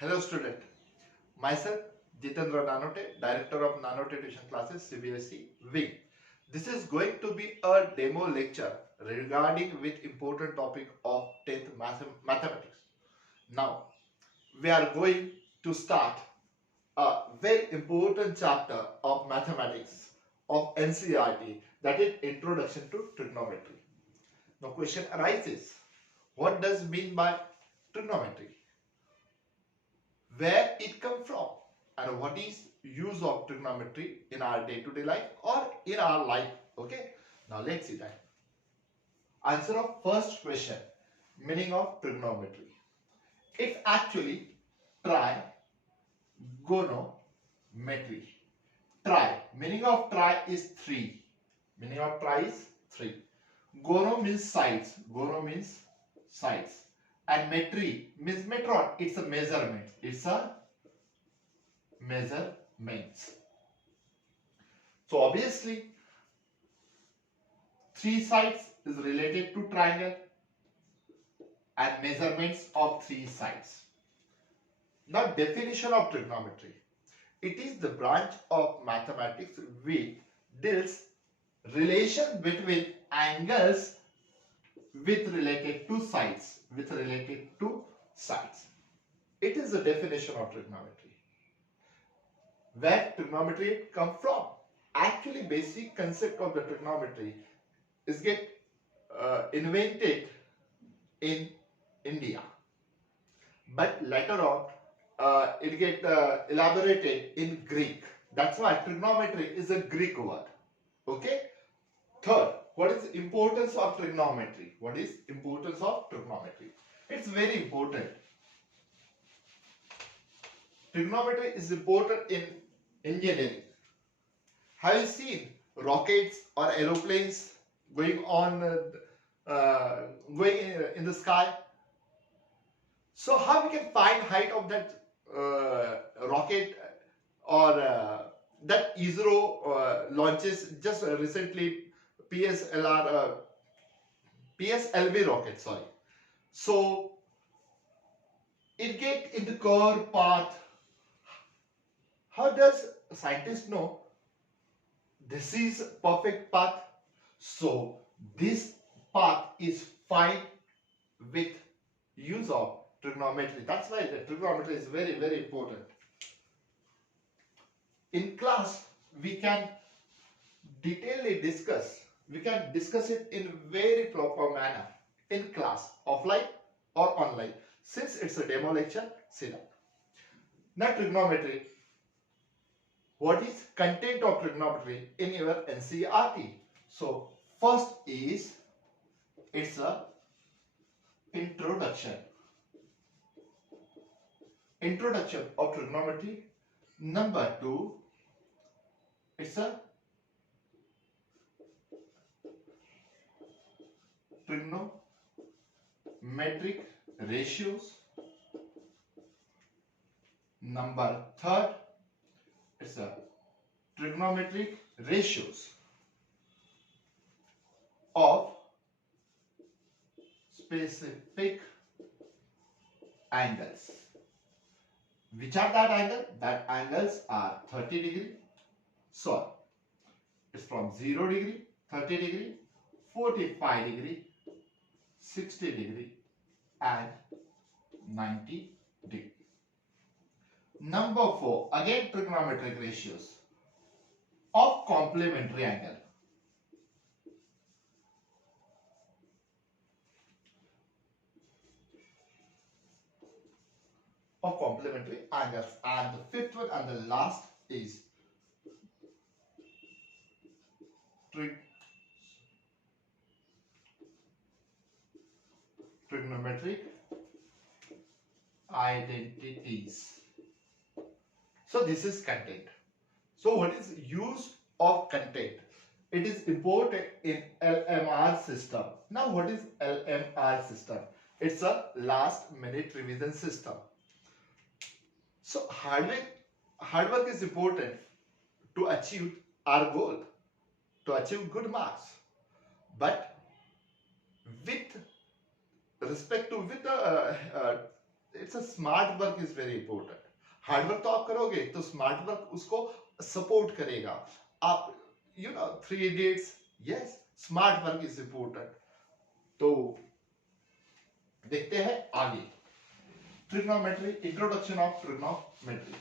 Hello student, myself Jitendra Nanote, Director of Nanote Tuition Classes CBSE Wing. This is going to be a demo lecture regarding with important topic of 10th mathematics. Now we are going to start a very important chapter of mathematics of NCERT, that is Introduction to Trigonometry. Now question arises, what does mean by trigonometry? Where it come from and what is use of trigonometry in our day-to-day life or in our life. Okay, now let's see that. Answer of first question, meaning of trigonometry. It's actually trigonometry. Tri, meaning of tri is 3. Meaning of tri is 3. Gono means sides. Gono means sides. And metry means metron. It's a measurement. It's a measurements. So obviously 3 sides is related to triangle and measurements of 3 sides. Now definition of trigonometry. It is the branch of mathematics which deals relation between angles with related to sides. It is the definition of trigonometry. Where trigonometry come from? Actually, basic concept of the trigonometry is get invented in India, but later on it get elaborated in Greek. That's why trigonometry is a Greek word. Okay. Third, what is the importance of trigonometry? What is importance of trigonometry? It's very important. Trigonometry is important in engineering. Have you seen rockets or aeroplanes going in the sky? So how we can find height of that rocket or that ISRO launches just recently PSLV rocket, sorry. So it get in the curved path. How does scientists know this is perfect path? So this path is found with use of trigonometry. That's why the trigonometry is very, very important. In class, we can detailedly discuss. We can discuss it in very proper manner in class, offline or online. Since it's a demo lecture, see that. Now trigonometry. What is content of trigonometry in your NCERT? So first is it's a introduction of trigonometry. Number 2, it's a trigonometric ratios. Number 3, it's a trigonometric ratios of specific angles. Which are that angle? That angles are 30 degree. So it's from 0 degree, 30 degree, 45 degree, 60 degree and 90 degree. Number 4, again trigonometric ratios of complementary angle. Of complementary angles. And the 5th one and the last is trigonometric identities. So this is content. So what is use of content? It is important in LMR system. Now what is LMR system? It's a last minute revision system. So hard work is important to achieve our goal, to achieve good marks. But with respect to it's a smart work is very important. Hard work तो आप करोगे तो smart work उसको support करेगा. आप you know 3 idiots, yes, smart work is important. तो देखते हैं आगे. Trigonometry, introduction of trigonometry.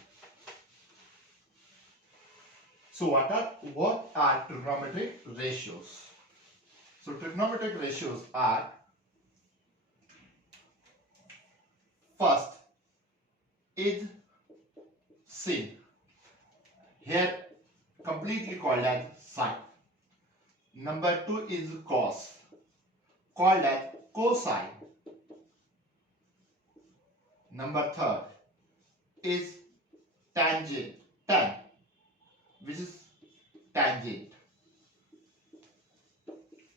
So what are trigonometric ratios? So trigonometric ratios are, first is sin, here completely called as sine. Number 2 is cos, called as cosine. Number 3 is tangent, tan, which is tangent.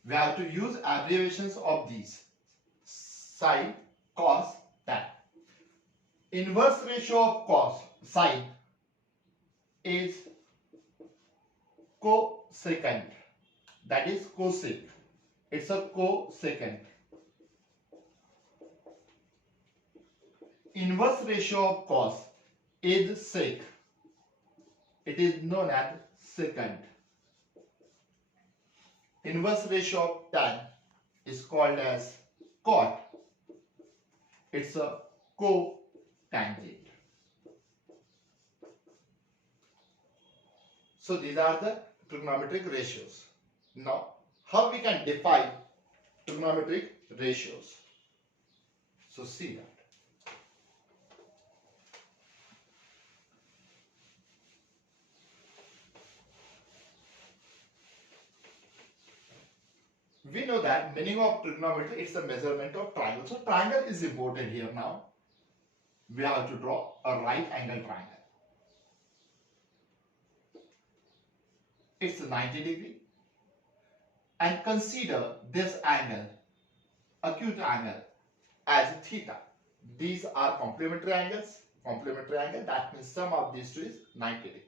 We have to use abbreviations of these: sine, cos, tan. Inverse ratio of cos, sine is cosecant, that is cosec. It's a cosecant. Inverse ratio of cos is sec. It is known as secant. Inverse ratio of tan is called as cot. It's a cotangent. So these are the trigonometric ratios. Now, how we can define trigonometric ratios? So see that. We know that meaning of trigonometry, it's the measurement of triangle. So triangle is important here now. We have to draw a right angle triangle. It's 90 degree. And consider this angle, acute angle, as theta. These are complementary angles. Complementary angle, that means sum of these two is 90 degree.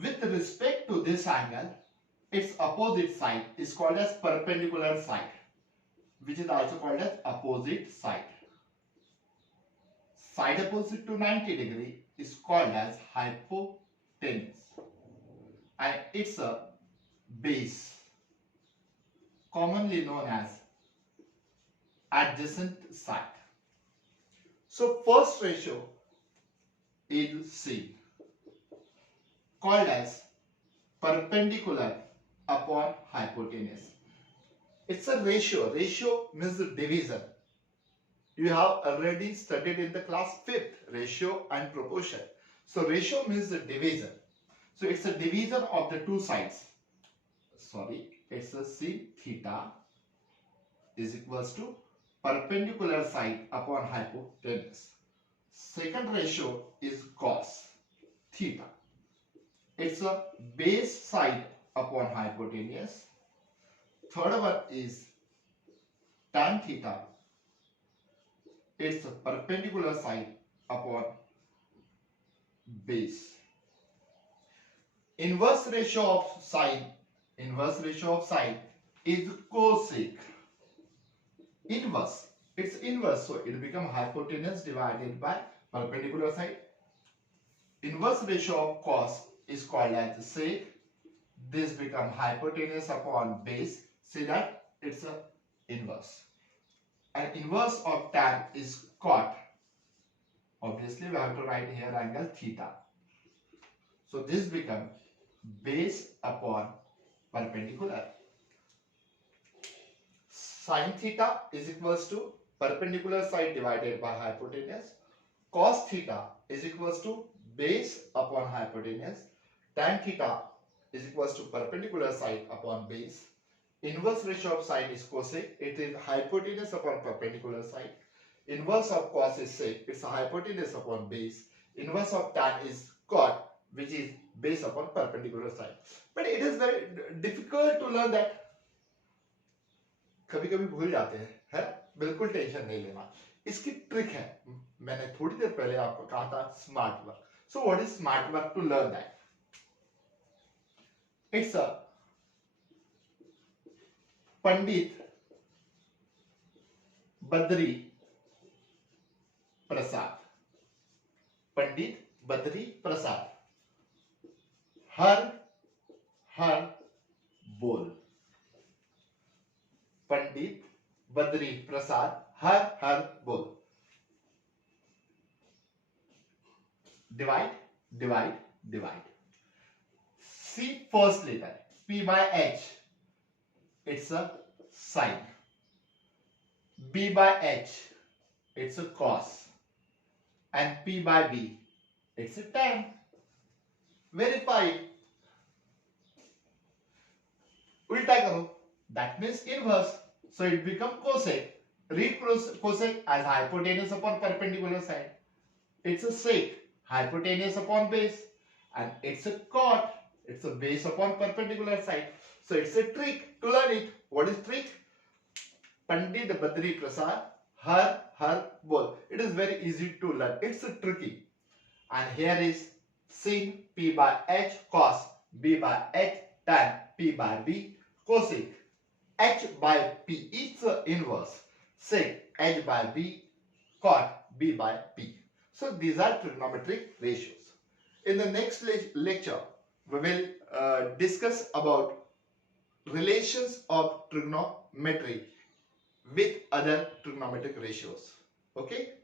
With respect to this angle, its opposite side is called as perpendicular side, which is also called as opposite side. Side opposite to 90 degree is called as hypotenuse, and it's a base, commonly known as adjacent side. So first ratio is C, called as perpendicular upon hypotenuse. It's a ratio. Ratio means division. You have already studied in the class 5th, ratio and proportion. So ratio means the division. So it's a division of the two sides. Sorry, it's a sin theta is equals to perpendicular side upon hypotenuse. Second ratio is cos theta. It's a base side upon hypotenuse. Third one is tan theta. It's a perpendicular side upon base. Inverse ratio of sine is cosec. Inverse, it's inverse, so it becomes hypotenuse divided by perpendicular side. Inverse ratio of cos is called as sec. This becomes hypotenuse upon base. See that it's a inverse. And inverse of tan is cot. Obviously we have to write here angle theta. So this becomes base upon perpendicular. Sin theta is equals to perpendicular side divided by hypotenuse. Cos theta is equals to base upon hypotenuse. Tan theta is equals to perpendicular side upon base. Inverse ratio of sine is cosec. It is hypotenuse upon perpendicular side. Inverse of cos is sec. It's a hypotenuse upon base. Inverse of tan is cot, which is base upon perpendicular side. But it is very difficult to learn that. कभी कभी भूल जाते हैं, बिल्कुल tension नहीं लेना. इसकी trick है, मैंने थोड़ी देर पहले आपको कहा था smart work. So what is smart work to learn that? It's a Pandit Badri Prasad. Pandit Badri Prasad. हर हर बोल. पंडित बद्री प्रसाद हर हर बोल. Divide, divide, divide. See first letter P by H. It's a sign. B by H. It's a cos. And P by B. It's a tan. Verify. Ulta karo. That means inverse. So it becomes cosec. Read cosec as hypotenuse upon perpendicular side. It's a sec. Hypotenuse upon base, and it's a cot. It's a base upon perpendicular side. So it's a trick to learn it. What is trick? Pandit Badri Prasad har bol. It is very easy to learn. It's a tricky. And here is sin P by H cos, B by H tan, P by B cosec. H by P is the inverse. Sec H by B cot, B by P. So these are trigonometric ratios. In the next lecture, we will discuss about relations of trigonometry with other trigonometric ratios. Okay.